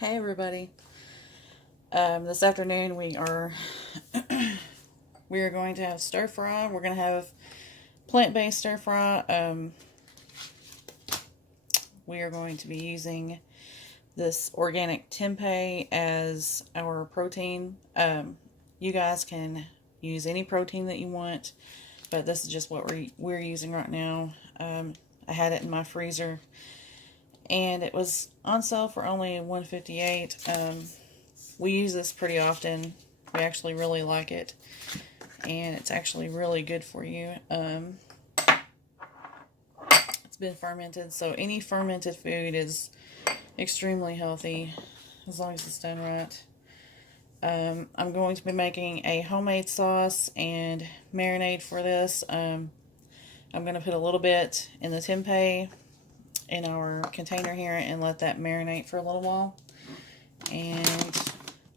Hey everybody. This afternoon we are going to have stir fry. We're going to have plant-based stir fry. We are going to be using this organic tempeh as our protein. You guys can use any protein that you want, but this is just what we're using right now. I had it in my freezer, and it was on sale for only $1.58. We use this pretty often. We actually really like it, and it's actually really good for you. It's been fermented, so any fermented food is extremely healthy as long as it's done right. I'm going to be making a homemade sauce and marinade for this. I'm going to put a little bit in the tempeh in our container here and let that marinate for a little while. And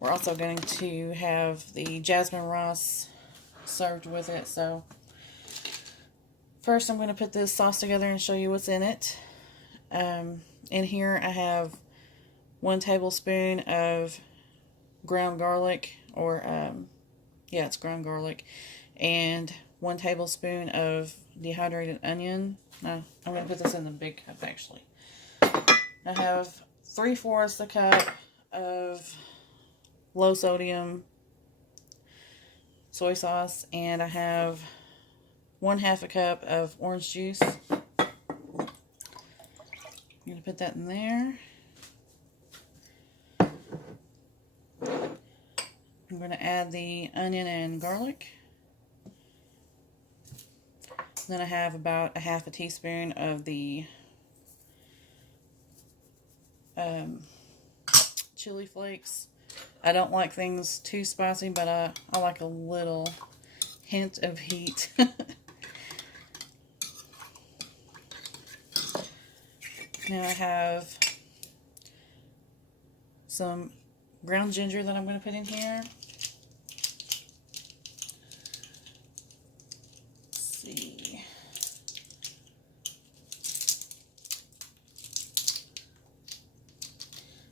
we're also going to have the jasmine rice served with it. So first I'm going to put this sauce together and show you what's in it. In here I have 1 tablespoon of ground garlic, or it's ground garlic, and 1 tablespoon of dehydrated onion. No, I'm going to put this in the big cup actually. I have 3/4 a cup of low sodium soy sauce, and I have 1/2 a cup of orange juice. I'm going to put that in there. I'm going to add the onion and garlic. Then I have about 1/2 teaspoon of the chili flakes. I don't like things too spicy, but I like a little hint of heat. Now I have some ground ginger that I'm going to put in here. Let's see.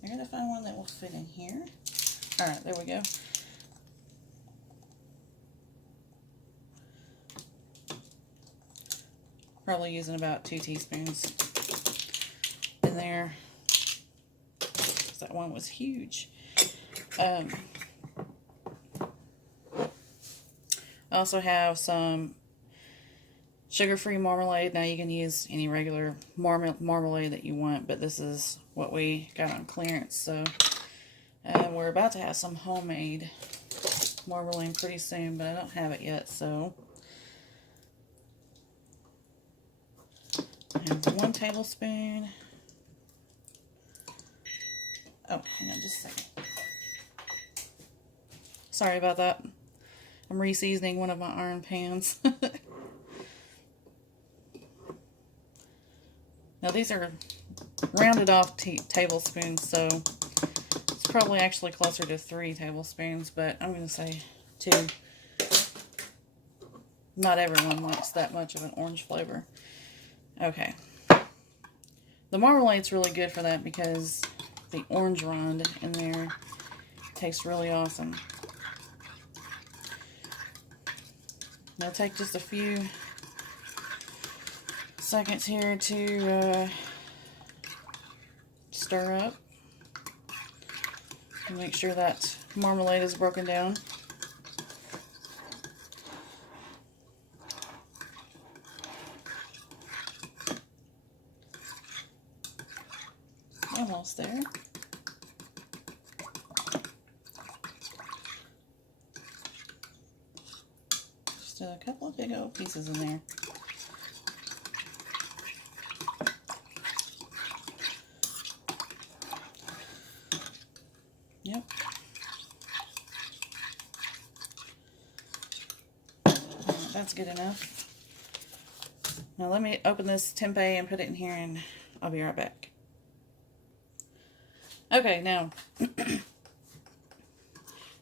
I gotta find one that will fit in here. Alright, there we go. Probably using about 2 teaspoons in there. That one was huge. I also have some sugar-free marmalade. Now you can use any regular marmalade that you want, but this is what we got on clearance. So we're about to have some homemade marmalade pretty soon, but I don't have it yet. So I have 1 tablespoon. Oh, hang on just a second. Sorry about that. I'm reseasoning one of my iron pans. Now these are rounded off tablespoons, so it's probably actually closer to 3 tablespoons, but I'm going to say 2. Not everyone likes that much of an orange flavor. Okay. The marmalade's really good for that because the orange rind in there tastes really awesome. Now take just a few seconds here to stir up and make sure that marmalade is broken down. Almost there. Just a couple of big old pieces in there. Yep. That's good enough. Now let me open this tempeh and put it in here, and I'll be right back. Okay, now I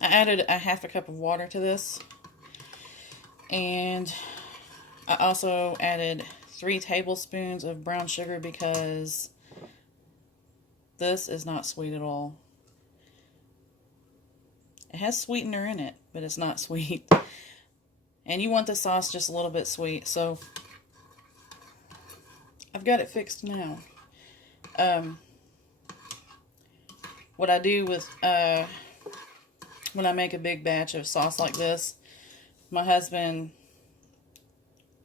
added 1/2 cup of water to this, and I also added 3 tablespoons of brown sugar because this is not sweet at all. It has sweetener in it, but it's not sweet. And you want the sauce just a little bit sweet, so I've got it fixed now. What I do with when I make a big batch of sauce like this, my husband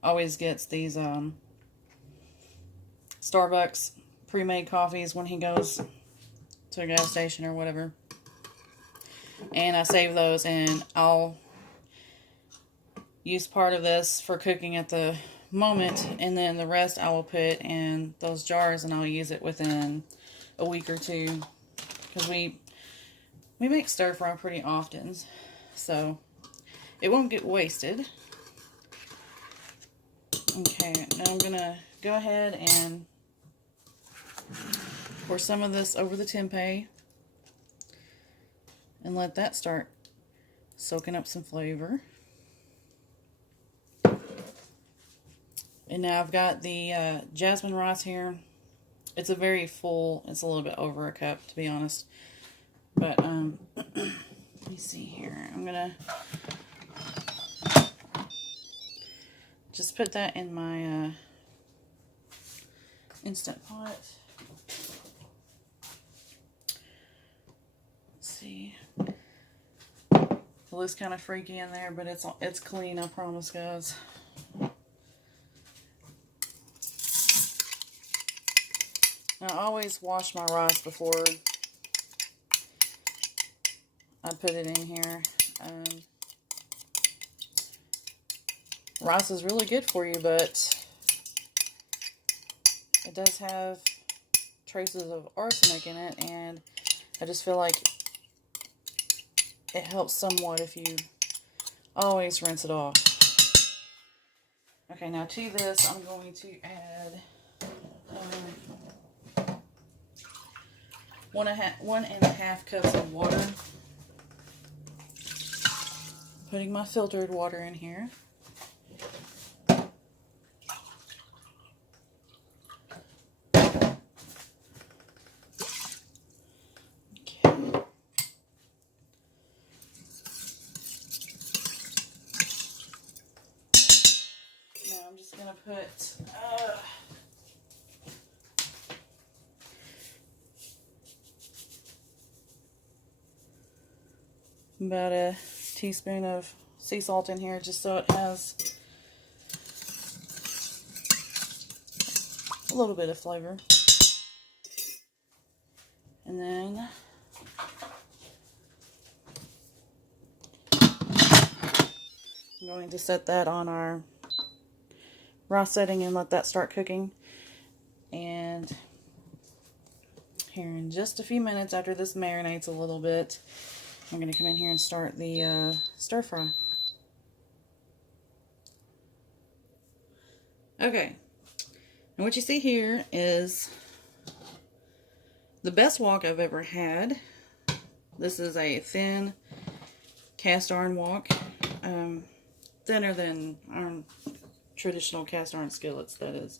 always gets these Starbucks pre-made coffees when he goes to a gas station or whatever. And I save those, and I'll use part of this for cooking at the moment, and then the rest I will put in those jars, and I'll use it within a week or two, because we make stir fry pretty often, so it won't get wasted. Okay, now I'm gonna go ahead and pour some of this over the tempeh and let that start soaking up some flavor. And now I've got the jasmine rice here. It's a very full, it's a little bit over a cup, to be honest. But, let me see here. I'm gonna just put that in my Instant Pot. Let's see. It looks kind of freaky in there, but it's clean, I promise, guys. Now, I always wash my rice before I put it in here. Rice is really good for you, but it does have traces of arsenic in it, and I just feel like it helps somewhat if you always rinse it off. Okay, now to this, I'm going to add 1.5 cups of water. Putting my filtered water in here. I'm just going to put about a teaspoon of sea salt in here, just so it has a little bit of flavor. And then I'm going to set that on our raw setting and let that start cooking. And here in just a few minutes, after this marinates a little bit, I'm going to come in here and start the stir fry. Okay, and what you see here is the best wok I've ever had. This is a thin cast iron wok, thinner than our traditional cast iron skillets, that is.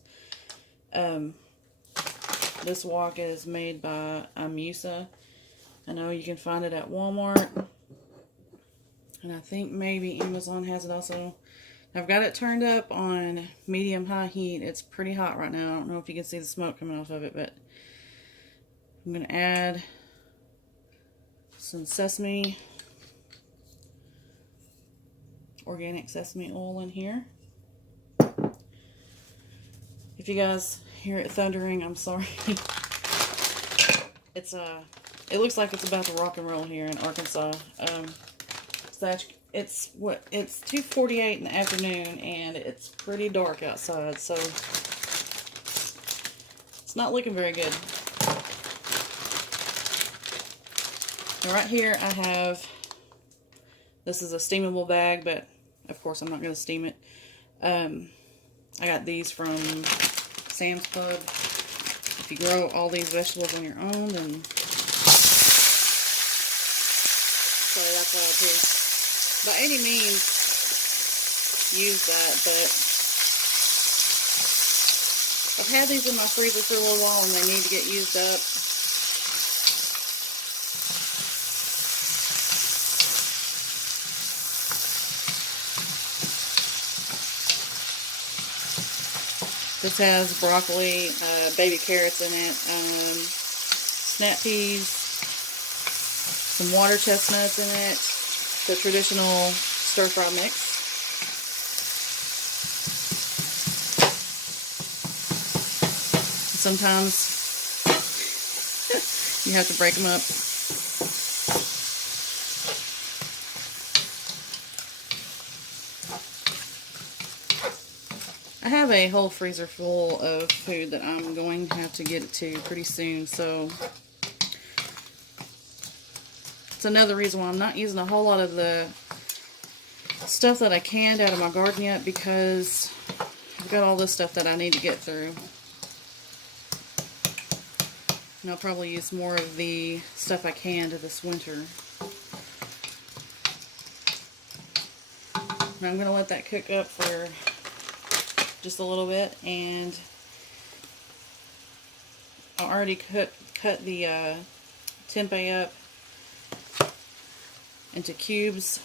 This wok is made by IMUSA. I know you can find it at Walmart, and I think maybe Amazon has it also. I've got it turned up on medium-high heat. It's pretty hot right now. I don't know if you can see the smoke coming off of it, but I'm going to add some sesame, organic sesame oil in here. If you guys hear it thundering, I'm sorry. It looks like it's about to rock and roll here in Arkansas. It's 2:48 in the afternoon, and it's pretty dark outside, so it's not looking very good. Now right here I have, this is a steamable bag, but of course I'm not going to steam it. I got these from Sam's Club. If you grow all these vegetables on your own, then so that's why too. By any means, use that, but I've had these in my freezer for a little while and they need to get used up. This has broccoli, baby carrots in it, snap peas, some water chestnuts in it, the traditional stir-fry mix. Sometimes you have to break them up. I have a whole freezer full of food that I'm going to have to get to pretty soon, so it's another reason why I'm not using a whole lot of the stuff that I canned out of my garden yet, because I've got all this stuff that I need to get through. And I'll probably use more of the stuff I canned this winter. And I'm going to let that cook up for just a little bit, and I already cut the tempeh up into cubes.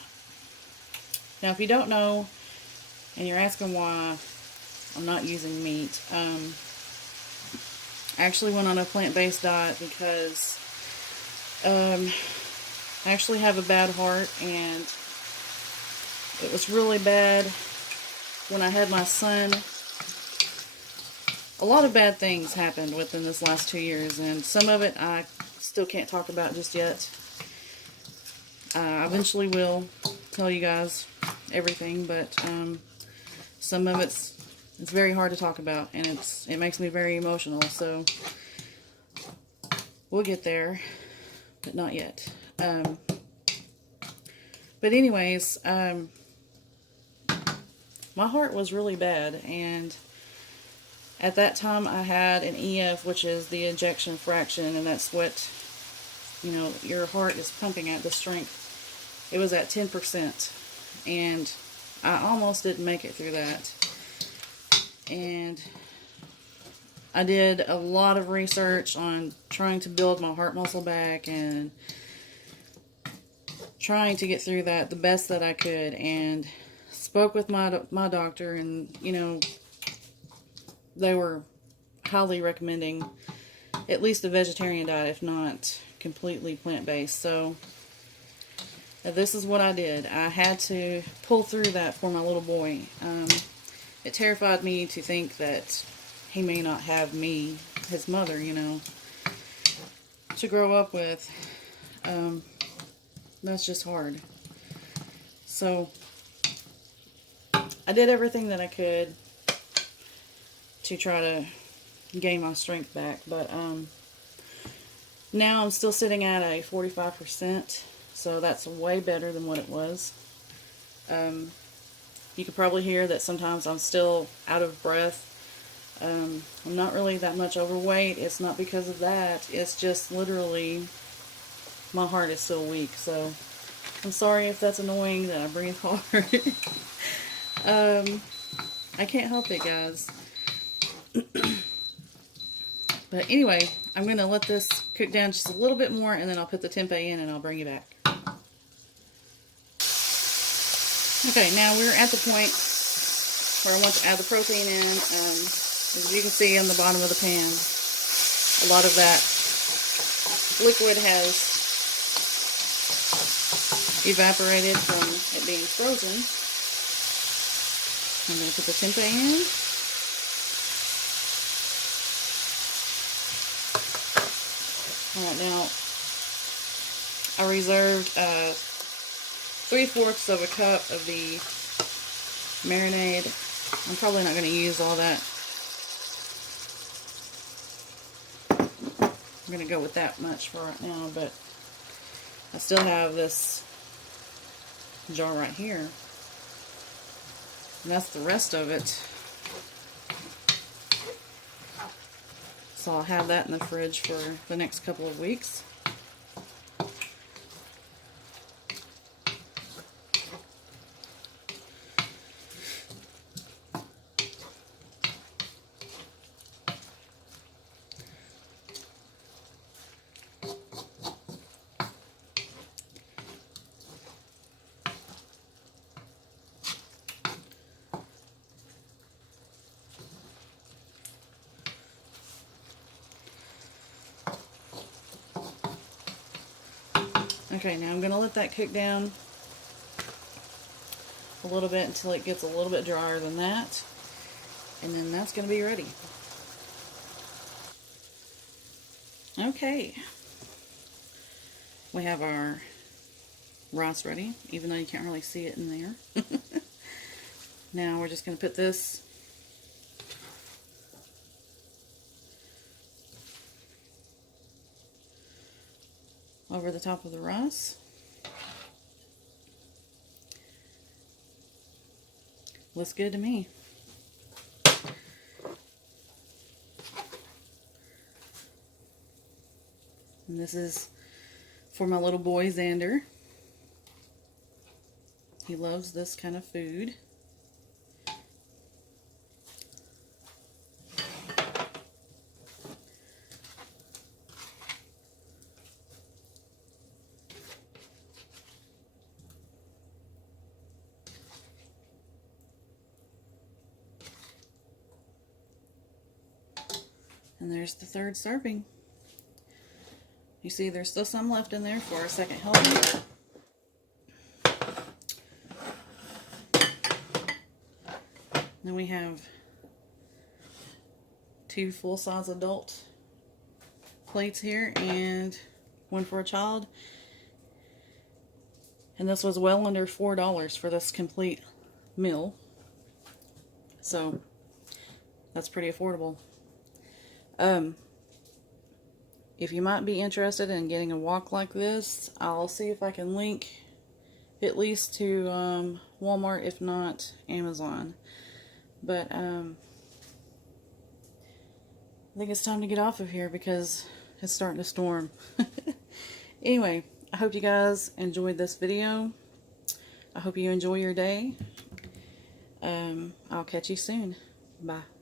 Now, if you don't know, and you're asking why I'm not using meat, I actually went on a plant-based diet because I actually have a bad heart, and it was really bad when I had my son. A lot of bad things happened within this last 2 years, and some of it I still can't talk about just yet. I eventually will tell you guys everything, but some of it's very hard to talk about, and it makes me very emotional, so we'll get there, but not yet. But anyways, my heart was really bad, and at that time I had an EF, which is the ejection fraction, and that's what, you know, your heart is pumping at, the strength. It was at 10%, and I almost didn't make it through that. And I did a lot of research on trying to build my heart muscle back and trying to get through that the best that I could, and spoke with my doctor, and you know, they were highly recommending at least a vegetarian diet, if not completely plant-based. So this is what I did. I had to pull through that for my little boy. It terrified me to think that he may not have me, his mother, you know, to grow up with. That's just hard. So I did everything that I could to try to gain my strength back, but now I'm still sitting at a 45%, so that's way better than what it was. You can probably hear that sometimes I'm still out of breath. I'm not really that much overweight. It's not because of that. It's just literally my heart is still weak, so I'm sorry if that's annoying that I breathe hard. I can't help it, guys. But anyway, I'm going to let this cook down just a little bit more, and then I'll put the tempeh in and I'll bring you back. Okay, now we're at the point where I want to add the protein in. As you can see on the bottom of the pan, a lot of that liquid has evaporated from it being frozen. I'm going to put the tempeh in. Alright, now I reserved 3/4 of a cup of the marinade. I'm probably not going to use all that. I'm going to go with that much for right now, but I still have this jar right here. And that's the rest of it. So I'll have that in the fridge for the next couple of weeks. Okay, now I'm going to let that cook down a little bit until it gets a little bit drier than that. And then that's going to be ready. Okay. We have our rice ready, even though you can't really see it in there. Now we're just going to put this over the top of the rice. Looks good to me. And this is for my little boy Xander. He loves this kind of food. And there's the third serving. You see there's still some left in there for a second helping. Then we have 2 full-size adult plates here and 1 for a child. And this was well under $4 for this complete meal. So that's pretty affordable. If you might be interested in getting a wok like this, I'll see if I can link at least to Walmart, if not Amazon. But I think it's time to get off of here because it's starting to storm. Anyway, I hope you guys enjoyed this video. I hope you enjoy your day. I'll catch you soon. Bye.